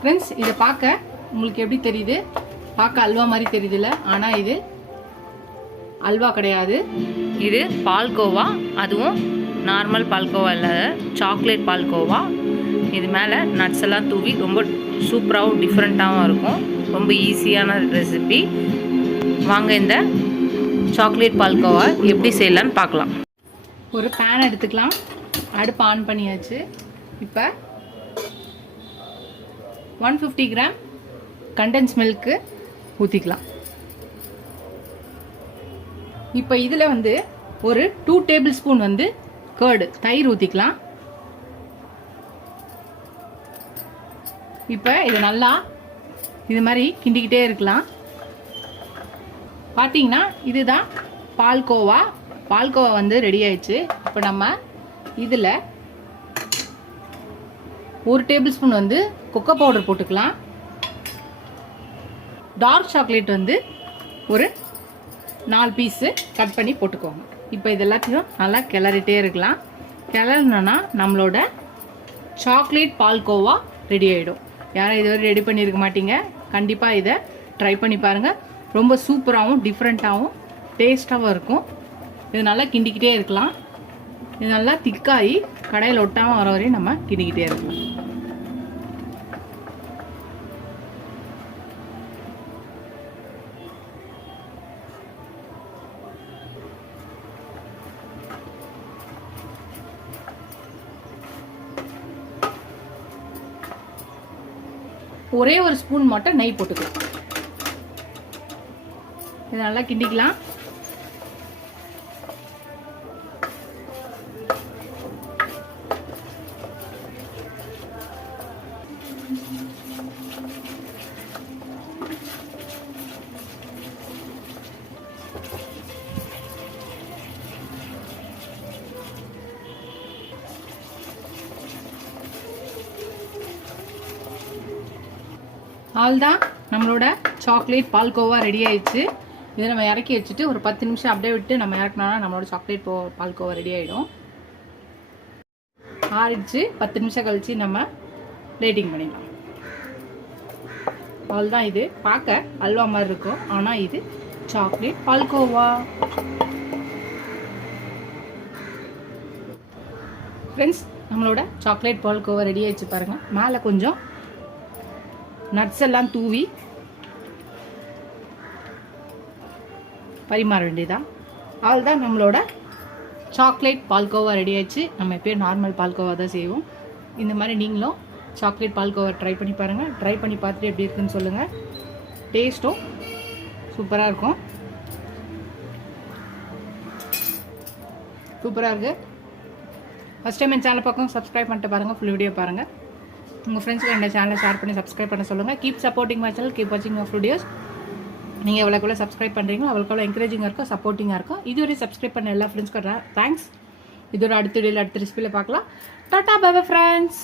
Friends, இதை பார்க்க உங்களுக்கு எப்படி தெரியுது? பார்க்க அல்வா மாதிரி தெரியுதுல்ல? ஆனால் இது அல்வா கிடையாது. இது பால்கோவா. அதுவும் நார்மல் பால்கோவா இல்லை, சாக்லேட் பால்கோவா. இது மேலே நட்ஸ் எல்லாம் தூவி ரொம்ப சூப்பராகவும் டிஃப்ரெண்ட்டாகவும் இருக்கும். ரொம்ப ஈஸியான ரெசிபி. வாங்க இந்த சாக்லேட் பால்கோவா எப்படி செய்யலான்னு பார்க்கலாம். ஒரு பேன் எடுத்துக்கலாம். அடுப்பு ஆன் பண்ணியாச்சு. இப்போ 150 கிராம் கண்டென்ஸ் மில்க்கு ஊற்றிக்கலாம். இப்போ இதில் வந்து ஒரு 2 டேபிள் ஸ்பூன் வந்து கர்டு தயிர் ஊற்றிக்கலாம். இப்போ இதை நல்லா இது மாதிரி கிண்டிக்கிட்டே இருக்கலாம். பார்த்தீங்கன்னா இதுதான் பால்கோவா. பால்கோவா வந்து ரெடி ஆயிடுச்சு. இப்போ நம்ம இதில் 1 டேபிள் ஸ்பூன் வந்து கொக்கோ பவுடர் போட்டுக்கலாம். டார்க் சாக்லேட் வந்து ஒரு 4 பீஸு கட் பண்ணி போட்டுக்கோங்க. இப்போ இது எல்லாத்தையும் நல்லா கிளறிட்டே இருக்கலாம். கிளறினோன்னா நம்மளோட சாக்லேட் பால்கோவா ரெடி ஆகிடும். யாரும் இதுவரை ரெடி பண்ணியிருக்க மாட்டீங்க. கண்டிப்பாக இதை ட்ரை பண்ணி பாருங்கள். ரொம்ப சூப்பராகவும் டிஃப்ரெண்ட்டாகவும் டேஸ்ட்டாகவும் இருக்கும். இது நல்லா கிண்டிக்கிட்டே இருக்கலாம். இது நல்லா திக்காகி கடையில் ஒட்டாமல் வர வரையும் நம்ம கிண்டிக்கிட்டே இருக்கலாம். ஒரே ஒரு ஸ்பூன் மட்டும் நெய் போட்டுக்கலாம். இது நல்லா கிண்டிக்கலாம். அவ்வளோதான், நம்மளோட சாக்லேட் பால்கோவா ரெடி ஆயிடுச்சு. இதை நம்ம இறக்கி வச்சுட்டு ஒரு 10 நிமிஷம் அப்படியே விட்டு நம்ம இறக்குனோன்னா நம்மளோட சாக்லேட் பால்கோவா ரெடி ஆகிடும். ஆறிடுச்சு. 10 நிமிஷம் கழித்து நம்ம பிளேட்டிங் பண்ணிடலாம். அவ்வளோதான். இது பார்க்க அல்வா மாதிரி இருக்கும், ஆனால் இது சாக்லேட் பால்கோவா. ஃப்ரெண்ட்ஸ், நம்மளோட சாக்லேட் பால்கோவா ரெடி ஆயிடுச்சு பாருங்கள். மேலே கொஞ்சம் நட்ஸ் எல்லாம் தூவி பரிமாற வேண்டியதான். அவ்வளோதான், நம்மளோட சாக்லேட் பால்கோவா ரெடி ஆயிடுச்சு. நம்ம எப்பயும் நார்மல் பால்கோவா தான் செய்வோம். இந்த மாதிரி நீங்களும் சாக்லேட் பால்கோவா ட்ரை பண்ணி பாருங்கள். ட்ரை பண்ணி பார்த்துட்டு எப்படி இருக்குன்னு சொல்லுங்கள். டேஸ்ட்டும் சூப்பராக இருக்கும். சூப்பராக இருக்குது. ஃபஸ்ட் டைம் என் சேனல் பக்கம் சப்ஸ்கிரைப் பண்ணிட்டு பாருங்கள். ஃபுல் வீடியோ பாருங்கள். உங்கள் ஃப்ரெண்ட்ஸுக்கு இந்த சேனலை ஷேர் பண்ணி சப்ஸ்கிரைப் பண்ண சொல்லுங்கள். Keep supporting my channel, keep வாட்சிங் யுவர் வீடியோஸ். நீங்கள் எவ்வளோக்குள்ள சப்ஸ்கிரைப் பண்ணுறீங்களோ அவ்வளோக்குள்ள என்கரேஜிங்காக இருக்கும், சப்போர்ட்டிங்காக இருக்கும். இதுவரை சப்ஸ்கிரைப் பண்ண எல்லா ஃப்ரெண்ட்ஸ்க்கும் தேங்க்ஸ். இதோட அடுத்த வீடியோவில் அடுத்த ரெசிபியில் பார்க்கலாம். Tata bye bye friends.